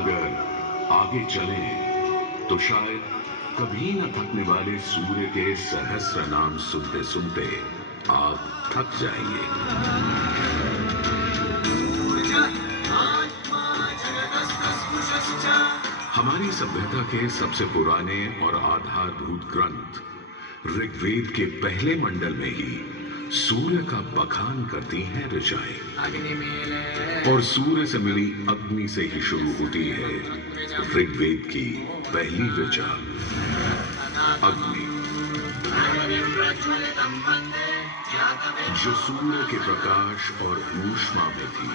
अगर आगे चलें तो शायद कभी न थकने वाले सूर्य के सहस्र नाम सुनते सुनते आप थक जाएंगे। हमारी सभ्यता के सबसे पुराने और आधारभूत ग्रंथ ऋग्वेद के पहले मंडल में ही सूर्य का बखान करती हैं ऋचाएं। और सूर्य से मिली अग्नि से ही शुरू होती है ऋग्वेद की पहली ऋचा अग्नि, जो सूर्य के प्रकाश और ऊष्मा में थी।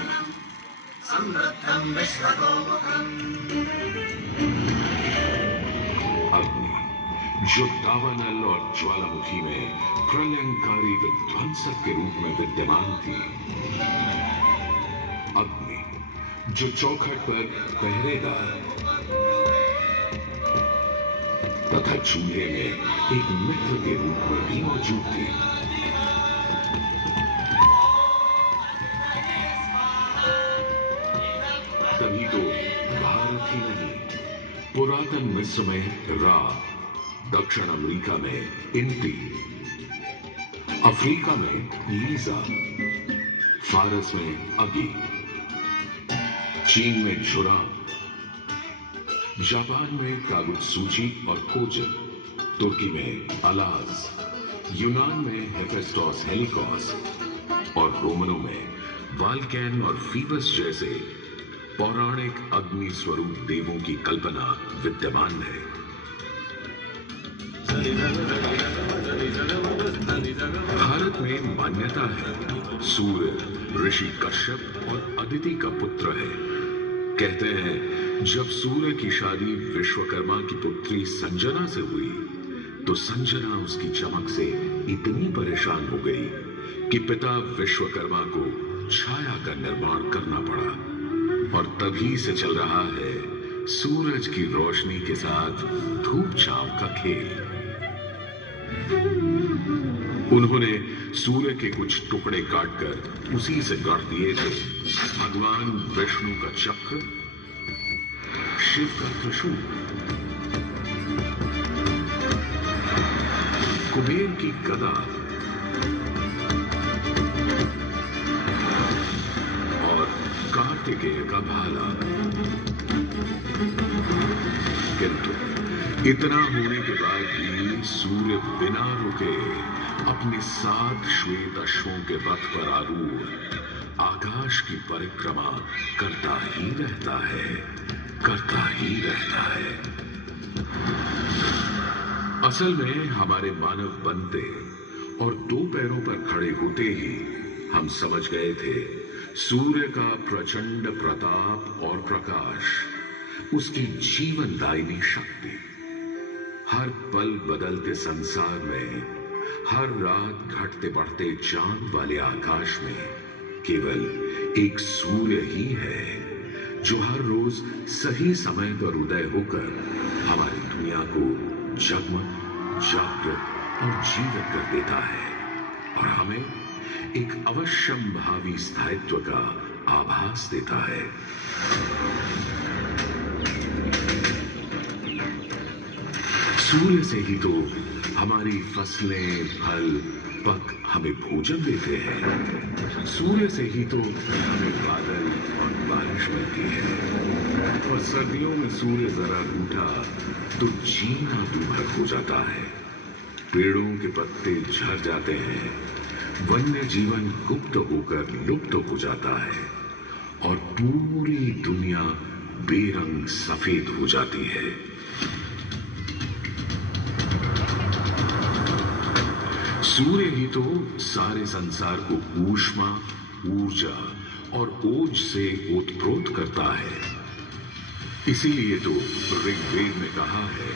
अग्नि, जो दावानल और ज्वालामुखी में प्रलयंकारी विध्वंसक के रूप में विद्यमान थी। अग्नि, जो चौखट पर पहरेदार तथा चूल्हे में एक मित्र के रूप में भी मौजूद थी। तभी तो भारत ही नहीं, पुरातन मिस्र में रा, दक्षिण अमेरिका में इंटी, अफ्रीका में लीजा, फारस में अगी, चीन में झुरा, जापान में कागुत्सूची और कोजन, तुर्की में अलाज, यूनान में हेफेस्टोस हेलिकोस और रोमनों में वाल्कैन और फीबस जैसे पौराणिक अग्नि स्वरूप देवों की कल्पना विद्यमान है। भारत में मान्यता है सूर्य ऋषि कश्यप और अदिति का पुत्र है। कहते हैं जब सूर्य की शादी विश्वकर्मा की पुत्री संजना से हुई तो संजना उसकी चमक से इतनी परेशान हो गई कि पिता विश्वकर्मा को छाया का निर्माण करना पड़ा। और तभी से चल रहा है सूरज की रोशनी के साथ धूप छांव का खेल। उन्होंने सूर्य के कुछ टुकड़े काटकर उसी से गढ़ दिए थे भगवान विष्णु का चक्र, शिव का त्रिशूल, कुबेर की गदा और कार्तिकेय का भाला। किंतु इतना होने के बाद भी सूर्य बिना रुके अपने 7 श्वेत अश्वों के रथ पर आरूढ़ आकाश की परिक्रमा करता ही रहता है, करता ही रहता है। असल में हमारे मानव बनते और 2 पैरों पर खड़े होते ही हम समझ गए थे सूर्य का प्रचंड प्रताप और प्रकाश, उसकी जीवनदायिनी शक्ति। हर पल बदलते संसार में, हर रात घटते बढ़ते चांद वाले आकाश में केवल एक सूर्य ही है जो हर रोज सही समय पर उदय होकर हमारी दुनिया को जगमग, जागृत और जीवित कर देता है और हमें एक अवश्यंभावी स्थायित्व का आभास देता है। सूर्य से ही तो हमारी फसलें, फल, पक हमें भोजन देते हैं। सूर्य से ही तो हमें बादल और बारिश मिलती है। और सर्दियों में सूर्य जरा रूठा तो जीना दूभर हो जाता है। पेड़ों के पत्ते झड़ जाते हैं, वन्य जीवन गुप्त होकर लुप्त हो जाता है और पूरी दुनिया बेरंग सफेद हो जाती है। सूर्य ही तो सारे संसार को ऊष्मा, ऊर्जा और ओज से ओतप्रोत करता है। इसीलिए तो ऋग्वेद में कहा है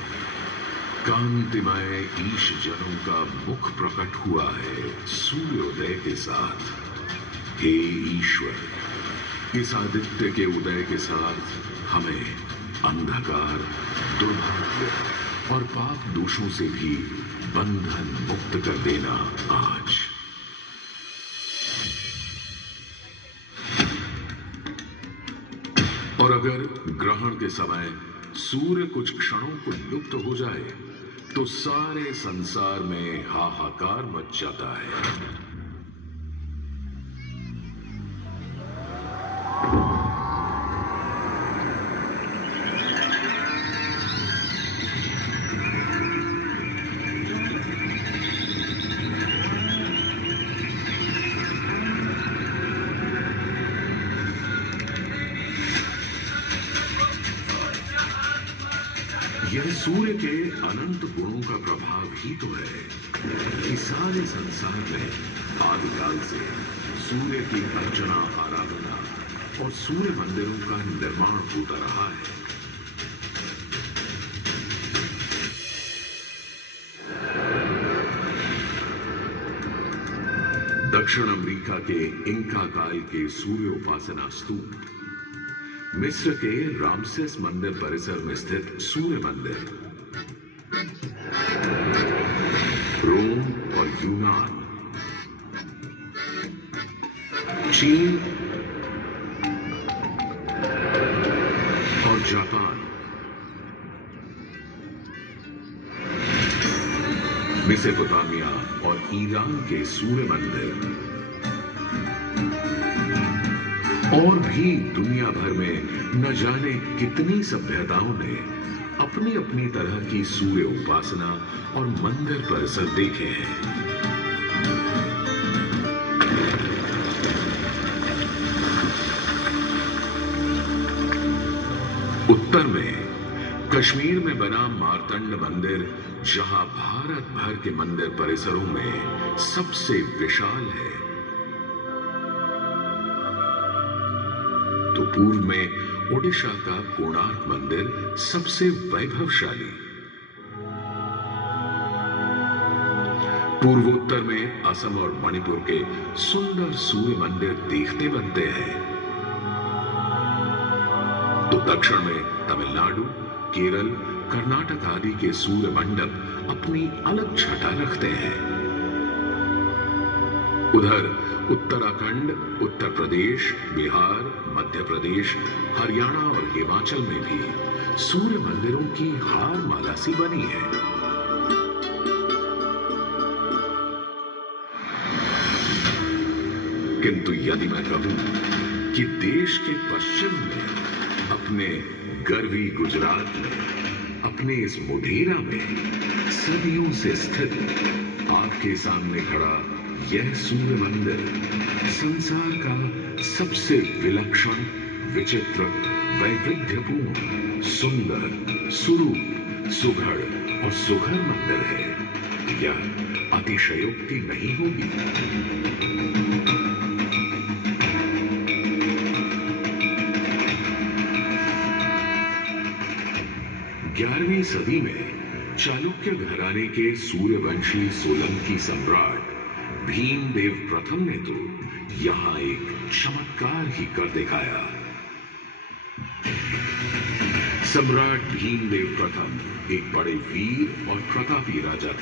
कांतिमय ईश जनों का मुख प्रकट हुआ है सूर्योदय के साथ। हे ईश्वर, इस आदित्य के उदय के साथ हमें अंधकार, दुर्भाग्य और पाप दोषों से भी बंधन मुक्त कर देना आज। और अगर ग्रहण के समय सूर्य कुछ क्षणों को लुप्त हो जाए तो सारे संसार में हाहाकार मच जाता है। यह सूर्य के अनंत गुणों का प्रभाव ही तो है कि सारे संसार में आदिकाल से सूर्य की अर्चना, आराधना और सूर्य मंदिरों का निर्माण होता रहा है। दक्षिण अमेरिका के इंका काल के सूर्य उपासना स्तूप, मिस्र के रामसेस मंदिर परिसर में स्थित सूर्य मंदिर, रोम और यूनान, चीन और जापान, मेसोपोटामिया और ईरान के सूर्य मंदिर और भी दुनिया भर में न जाने कितनी सभ्यताओं ने अपनी अपनी तरह की सूर्य उपासना और मंदिर परिसर देखे हैं। उत्तर में कश्मीर में बना मार्तंड मंदिर, जहां भारत भर के मंदिर परिसरों में सबसे विशाल है, तो पूर्व में ओडिशा का कोणार्क मंदिर सबसे वैभवशाली, पूर्वोत्तर में असम और मणिपुर के सुंदर सूर्य मंदिर देखते बनते हैं, तो दक्षिण में तमिलनाडु, केरल, कर्नाटक आदि के सूर्य मंडप अपनी अलग छटा रखते हैं। उधर उत्तराखंड, उत्तर प्रदेश, बिहार, मध्य प्रदेश, हरियाणा और हिमाचल में भी सूर्य मंदिरों की हार माला सी बनी है। किंतु यदि मैं कहूं कि देश के पश्चिम में, अपने गर्वी गुजरात में, अपने इस मोढेरा में सदियों से स्थित आपके सामने खड़ा यह सूर्य मंदिर संसार का सबसे विलक्षण, विचित्र, वैविध्यपूर्ण, सुंदर, सुरूप, सुघड़ और सुघर मंदिर है, यह अतिशयोक्ति नहीं होगी। 11वीं सदी में चालुक्य घराने के सूर्यवंशी सोलंकी सम्राट भीमदेव प्रथम ने तो यहां एक चमत्कार ही कर दिखाया। सम्राट भीमदेव प्रथम एक बड़े वीर और प्रतापी राजा थे।